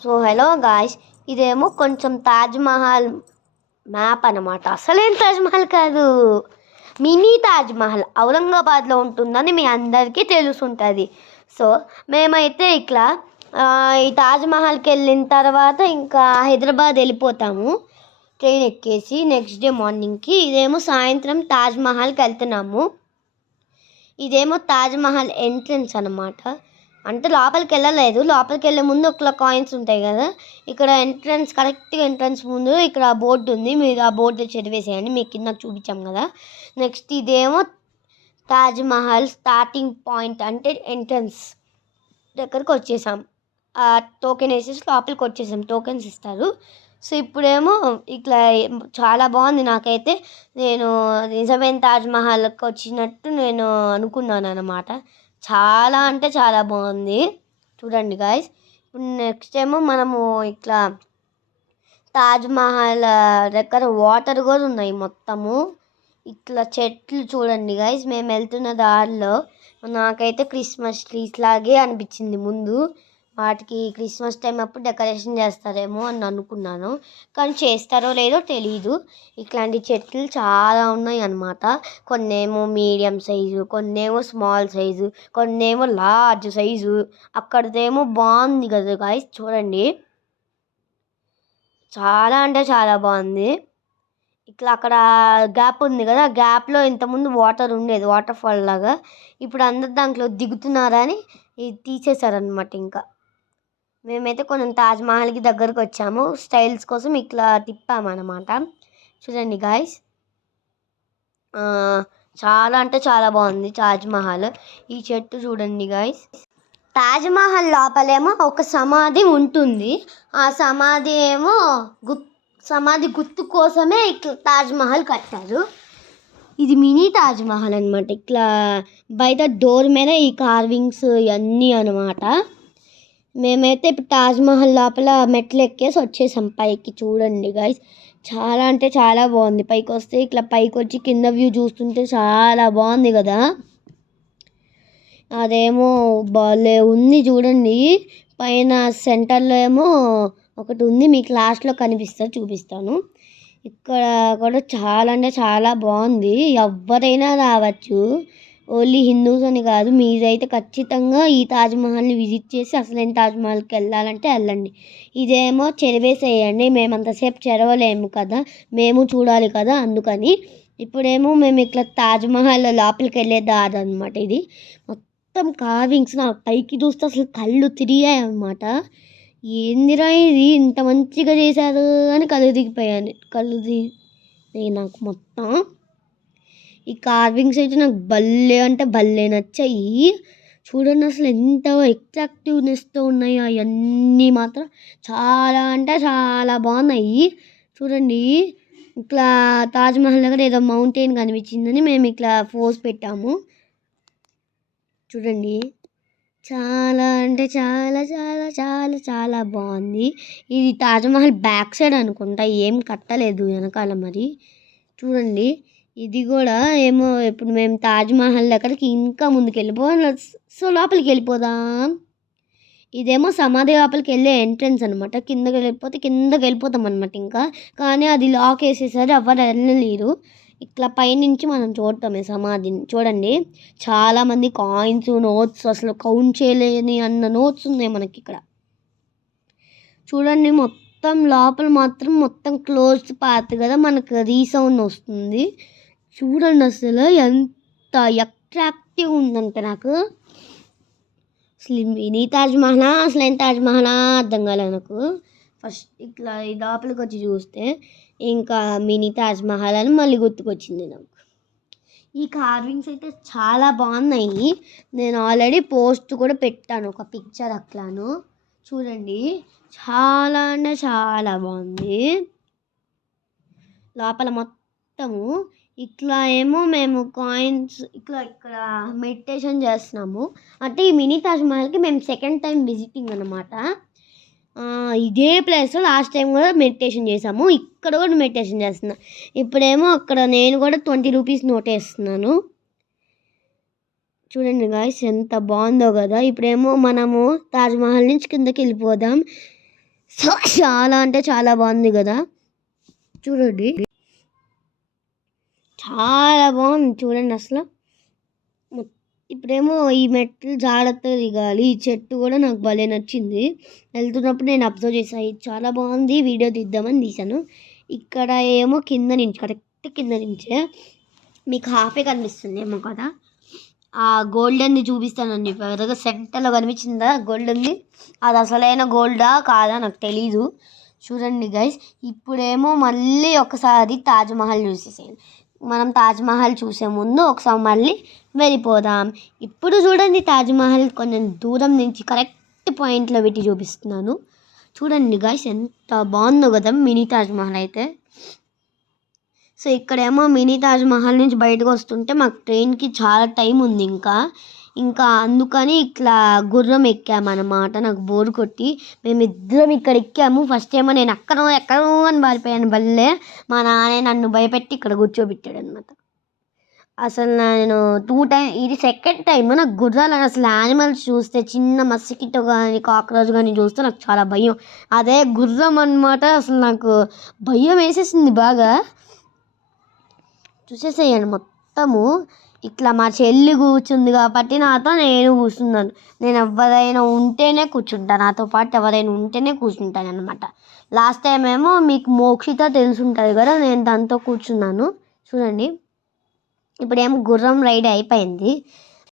So hello guys, ఇదేమో కొంచెం Taj Mahal map అనమాట. అసలేం తాజ్మహల్ కాదు, మినీ తాజ్మహల్ ఔరంగాబాద్లో ఉంటుందని మీ అందరికీ తెలుసుంటుంది. సో మేమైతే ఇట్లా ఈ తాజ్మహల్కి వెళ్ళిన తర్వాత ఇంకా హైదరాబాద్ వెళ్ళిపోతాము ట్రైన్ ఎక్కేసి నెక్స్ట్ డే మార్నింగ్కి. ఇదేమో సాయంత్రం తాజ్మహల్కి వెళ్తున్నాము. ఇదేమో తాజ్మహల్ ఎంట్రన్స్ అనమాట. అంటే లోపలికి వెళ్ళలేదు, లోపలికి వెళ్ళే ముందు ఒక కాయిన్స్ ఉంటాయి కదా, ఇక్కడ ఎంట్రన్స్ కరెక్ట్గా ఎంట్రన్స్ ముందు ఇక్కడ బోర్డు ఉంది, మీరు ఆ బోర్డు చదివేసేయండి, మీకు కింద చూపించాం కదా. నెక్స్ట్ ఇదేమో తాజ్మహల్ స్టార్టింగ్ పాయింట్, అంటే ఎంట్రన్స్ దగ్గరకు వచ్చేసాం. ఆ టోకెన్ వేసేసి లోపలికి వచ్చేసాం, టోకెన్స్ ఇస్తారు. సో ఇప్పుడేమో ఇట్లా చాలా బాగుంది. నాకైతే నేను నిజమైన తాజ్మహల్కి వచ్చినట్టు నేను అనుకున్నాను అనమాట. చాలా అంటే చాలా బాగుంది. చూడండి గాయస్, ఇప్పుడు నెక్స్ట్ ఏమో మనము ఇట్లా తాజ్మహల్ దగ్గర వాటర్ కూడా ఉన్నాయి మొత్తము. ఇట్లా చెట్లు చూడండి గాయస్, మేము వెళ్తున్న దారిలో నాకైతే క్రిస్మస్ ట్రీస్ లాగే అనిపించింది ముందు. వాటికి క్రిస్మస్ టైం అప్పుడు డెకరేషన్ చేస్తారేమో అని అనుకున్నాను, కానీ చేస్తారో లేదో తెలీదు. ఇట్లాంటి చెట్లు చాలా ఉన్నాయి అన్నమాట. కొన్నేమో మీడియం సైజు, కొన్నేమో స్మాల్ సైజు, కొన్నేమో లార్జ్ సైజు. అక్కడిదేమో బాగుంది కదా గాయస్, చూడండి చాలా అంటే చాలా బాగుంది. ఇట్లా అక్కడ గ్యాప్ ఉంది కదా, గ్యాప్లో ఇంతకుముందు వాటర్ ఉండేది, వాటర్ ఫాల్ లాగా. ఇప్పుడు అందరు దాంట్లో దిగుతున్నారని ఇది తీసేశారనమాట. ఇంకా మేమైతే కొంచెం తాజ్మహల్కి దగ్గరకు వచ్చాము, స్టైల్స్ కోసం ఇట్లా తిప్పామన్నమాట. చూడండి గాయస్, చాలా అంటే చాలా బాగుంది తాజ్మహల్. ఈ చెట్టు చూడండి గాయస్. తాజ్మహల్ లోపలేమో ఒక సమాధి ఉంటుంది. ఆ సమాధి ఏమో సమాధి గుర్తు కోసమే ఇట్లా తాజ్మహల్ కట్టారు. ఇది మినీ తాజ్మహల్ అనమాట. ఇట్లా బయట డోర్ మీద ఈ కార్వింగ్స్ ఇవన్నీ అనమాట. మేమైతే ఇప్పుడు తాజ్మహల్ లోపల మెట్లు ఎక్కేసి వచ్చేసాం పైకి. చూడండి గాయస్, చాలా అంటే చాలా బాగుంది. పైకి వస్తే ఇట్లా పైకి వచ్చి కింద వ్యూ చూస్తుంటే చాలా బాగుంది కదా. అదేమో భలే ఉంది చూడండి. పైన సెంటర్లో ఏమో ఒకటి ఉంది, మీకు లాస్ట్లో కనిపిస్తుంది, చూపిస్తాను. ఇక్కడ కూడా చాలా అంటే చాలా బాగుంది. ఎవరైనా రావచ్చు, ఓన్లీ హిందూస్ అని కాదు. మీరైతే ఖచ్చితంగా ఈ తాజ్మహల్ని విజిట్ చేసి అసలైన తాజ్మహల్కి వెళ్ళాలంటే వెళ్ళండి. ఇదేమో చెరవేసేయండి, మేమంతసేపు చెరవలేము కదా, మేము చూడాలి కదా, అందుకని. ఇప్పుడేమో మేము ఇట్లా తాజ్మహల్ లోపలికి వెళ్ళే దారి అనమాట. ఇది మొత్తం కార్వింగ్స్, నా పైకి చూస్తే అసలు కళ్ళు తిరిగాయి అన్నమాట. ఏందిరా ఇది ఇంత మంచిగా చేశారు అని కళ్ళు దిగిపోయాను, కళ్ళు దిగి నాకు మొత్తం. ఈ కార్వింగ్స్ అయితే నాకు భలే అంటే భలే నచ్చాయి. చూడండి అసలు ఎంత అట్రాక్టివ్నెస్తో ఉన్నాయో అవన్నీ మాత్రం చాలా అంటే చాలా బాగున్నాయి. చూడండి, ఇట్లా తాజ్మహల్ దగ్గర ఏదో మౌంటైన్ కనిపించిందని మేము ఇట్లా ఫోజ్ పెట్టాము. చూడండి, చాలా అంటే చాలా చాలా చాలా చాలా బాగుంది. ఇది తాజ్మహల్ బ్యాక్ సైడ్ అనుకుంటా, ఏం కట్టలేదు వెనకాల. మరి చూడండి, ఇది కూడా ఏమో. ఇప్పుడు మేము తాజ్మహల్ దగ్గరికి ఇంకా ముందుకు వెళ్ళిపోదాం. సో లోపలికి వెళ్ళిపోదాం. ఇదేమో సమాధి లోపలికి వెళ్ళే ఎంట్రన్స్ అనమాట. కిందకి వెళ్ళిపోతాం అనమాట ఇంకా. కానీ అది లాక్ వేసేసరి ఎవరు వెళ్ళలేరు. ఇట్లా పైనుంచి మనం చూడటమే సమాధిని. చూడండి, చాలామంది కాయిన్స్, నోట్స్, అసలు కౌంట్ చేయలేని అన్న నోట్స్ ఉన్నాయి మనకి ఇక్కడ. చూడండి, మొత్తం లోపల మాత్రం మొత్తం క్లోజ్డ్ పాత్ కదా, మనకు రీసౌండ్ వస్తుంది. చూడండి అసలు ఎంత అట్రాక్టివ్ ఉందంటే నాకు. అసలు మినీ తాజ్మహల్ అసలైన తాజ్మహల్ అర్థం కాలేదు నాకు. ఫస్ట్ ఇట్లా ఈ లోపలికి వచ్చి చూస్తే ఇంకా మినీ తాజ్మహల్ అని మళ్ళీ గుర్తుకొచ్చింది నాకు. ఈ కార్వింగ్స్ అయితే చాలా బాగున్నాయి. నేను ఆల్రెడీ పోస్ట్ కూడా పెట్టాను ఒక పిక్చర్ అట్లాను. చూడండి, చాలా అంటే చాలా బాగుంది. లోపల మొత్తము ఇట్లా ఏమో మేము కాయిన్స్ ఇట్లా ఇక్కడ మెడిటేషన్ చేస్తున్నాము. అంటే ఈ మినీ తాజ్మహల్కి మేము సెకండ్ టైం విజిటింగ్ అనమాట. ఇదే ప్లేస్లో లాస్ట్ టైం కూడా మెడిటేషన్ చేసాము, ఇక్కడ కూడా మెడిటేషన్ చేస్తున్నా. ఇప్పుడేమో అక్కడ నేను కూడా 20 రూపీస్ నోట్ వేస్తున్నాను. చూడండి గాయస్, ఎంత బాగుందో కదా. ఇప్పుడేమో మనము తాజ్మహల్ నుంచి కిందకి వెళ్ళిపోదాం. చాలా అంటే చాలా బాగుంది కదా, చూడండి చాలా బాగుంది చూడండి అసలు. ఇప్పుడేమో ఈ మెట్లు జాగ్రత్తగా దిగాలి. ఈ చెట్టు కూడా నాకు భలే నచ్చింది. వెళ్తున్నప్పుడు నేను అబ్జర్వ్ చేశాను, ఇది చాలా బాగుంది, వీడియో తీద్దామని తీశాను. ఇక్కడ ఏమో కింద నుంచి, కరెక్ట్ కింద నుంచే మీకు హాఫే కనిపిస్తుంది ఏమో కదా, ఆ గోల్డెన్ది చూపిస్తానండి. పెద్దగా సెంటర్లో కనిపించిందా గోల్డెన్ది, అది అసలైన గోల్డా కాదా నాకు తెలీదు. చూడండి గైస్, ఇప్పుడేమో మళ్ళీ ఒకసారి తాజ్మహల్ చూసేసేయండి. మనం తాజ్మహల్ చూసే ముందు ఒకసారి మళ్ళీ వెళ్ళిపోదాం. ఇప్పుడు చూడండి తాజ్మహల్ కొంచెం దూరం నుంచి కరెక్ట్ పాయింట్లో పెట్టి చూపిస్తున్నాను. చూడండి గైస్ ఎంత బాగుందో కదా మినీ తాజ్మహల్ అయితే. సో ఇక్కడేమో మినీ తాజ్మహల్ నుంచి బయటకు వస్తుంటే మాకు ట్రైన్కి చాలా టైం ఉంది ఇంకా అందుకని ఇట్లా గుర్రం ఎక్కామన్నమాట. నాకు బోర్ కొట్టి మేమిద్దరం ఇక్కడ ఎక్కాము. ఫస్ట్ ఏమో నేను ఎక్కడో అని పారిపోయాను బల్లే. మా నాన్న నన్ను భయపెట్టి ఇక్కడ కూర్చోబెట్టాడు అనమాట. అసలు నేను 2 టైం, ఇది సెకండ్ టైం నాకు గుర్రాలు అసలు యానిమల్స్ చూస్తే, చిన్న మస్కిటో కానీ కాక్రోచ్ కానీ చూస్తే నాకు చాలా భయం. అదే గుర్రం అనమాట, అసలు నాకు భయం వేసేసింది బాగా. చూసేసేయండి మొత్తము. ఇట్లా మా చెల్లి కూర్చుంది కాబట్టి నాతో నేను కూర్చున్నాను. నేను ఎవరైనా ఉంటేనే కూర్చుంటాను, నాతో పాటు ఎవరైనా ఉంటేనే కూర్చుంటాను అనమాట. లాస్ట్ టైం ఏమో మీకు మోక్షిత తెలుసుంటుంది కదా, నేను దాంతో కూర్చున్నాను. చూడండి ఇప్పుడేమో గుర్రం రైడ్ అయిపోయింది.